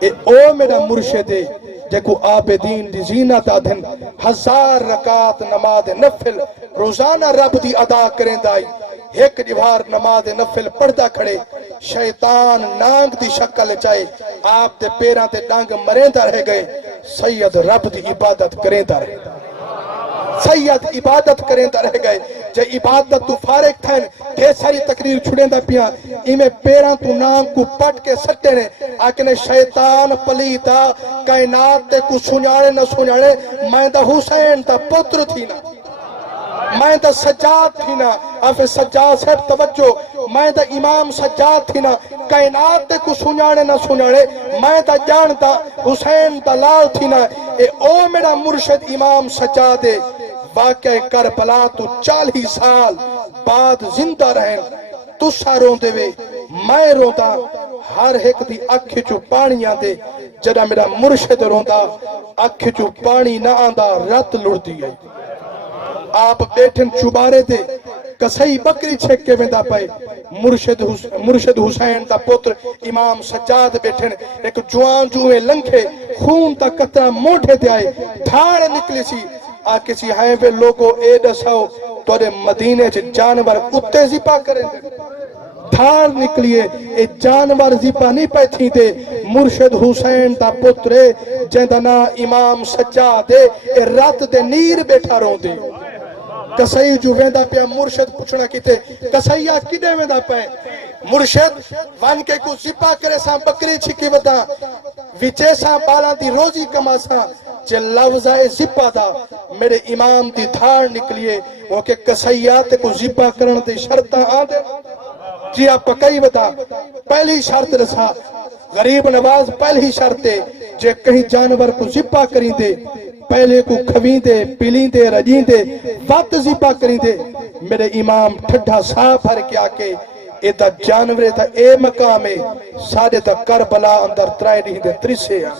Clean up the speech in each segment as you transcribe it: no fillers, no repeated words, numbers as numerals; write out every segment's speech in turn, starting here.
اے او میرا مرشد جکو عابدین دی زینت آدھن 1000 رکعت نماز نفل روزانہ رب دی ادا کریں دائی ایک جوار نماز نفل پڑھدا کھڑے شیطان نانگ دی شکل چاہے آپ دے پیران تے ڈانگ مریندہ رہ گئے سید رب دی عبادت کریں دا رہے سید عبادت کریں دا رہ گئے جے عبادت تو فارغ تھائن تے ساری تقریر چھڑیں دا پیا ایمیں پیران تو نانگ کو پٹ کے سٹے نے آکنے شیطان پلیتا کائنات تے کو سنیاڑے نہ سنیاڑے میں دا حسین دا پتر تھی نا میں دا سجاد تھی نا آفے سجاد صاحب توجہ میں دا امام سجاد تھی نا کائنات تے کو سنیاڑے نہ سنیاڑے میں دا جانتا حسین دا لال تھی نا اے او میرا مرشد امام سجاد ہے واقع کربلا تو 40 سال بعد زندہ رہن تو ساروں دے وے میں روندا ہر ایک دی اکھ چو پانی آندے جڑا میرا مرشد روندا اکھ چو پانی نہ آندا رت لڑدی ہے آپ بیٹھن چوبارے دے کسائی بکری چھکے میں دا پائے مرشد حسین دا پتر امام سجاد بیٹھن ایک جوان جوئے لنکھے خون تا قطرہ موٹھے دے آئے دھاڑ نکلی سی آکے سی ہائیں پہ لوگو اے دساؤ توڑے مدینے چے جانور کتے زیپا کریں دے دھاڑ نکلیے اے جانور زیپا نہیں پہ تھی دے مرشد حسین دا پترے جندنا امام سجاد دے اے رات دے نیر بیٹھا رون دے کسائی جو ویندہ پیا مرشد پوچھنا کیتے کسائیہ کڈے ویندہ پہ مرشد وان کے کو زپا کرے ساں بکری چھکی ودا وچے ساں بالا دی روزی کما ساں جے لفظائے زپا دا میرے امام دی دھار نکلیے وہ کہ کسائیات کو زپا کرن دی شرطہ آدھے جی آپ پکائی ودا پہلی شرط رسا غریب نواز پہلی شرط ہے جے کہیں جانور کو زپا کریں دے پہلے کو کھویں دے پلیں دے رجیں دے وقت زیپا کریں دے میرے امام ٹھڈا صاحب بھر کے آکے اے تا جانورے تا اے مقامے سادے تا کربلا اندر ترائے نہیں دے ترسے ہیں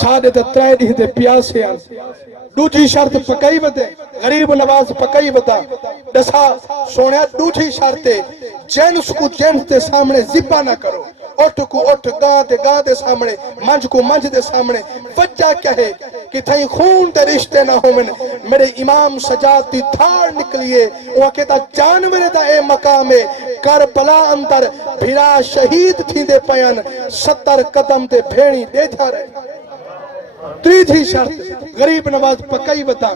سادے تا ترائے نہیں دے پیاسے ہیں دوٹھی شرط پکائی بدے غریب نواز پکائی بدا دسا سونیا دوٹھی شرط جنس کو جنس دے سامنے زیپا نہ کرو اٹھ کو اٹھ گاں دے سامنے منج کو منج دے سامنے وجہ کہے کہ تھائیں خون دے رشتے نہ ہو میرے امام سجاد دی دھاڑ نکلیے وہ کہتا جانورے دا اے مقامے کربلا اندر بھیرا شہید تھی دے پیان 70 قدم دے بھیڑی دے جا رہے تریجھی شرط غریب نواز پکائی بتا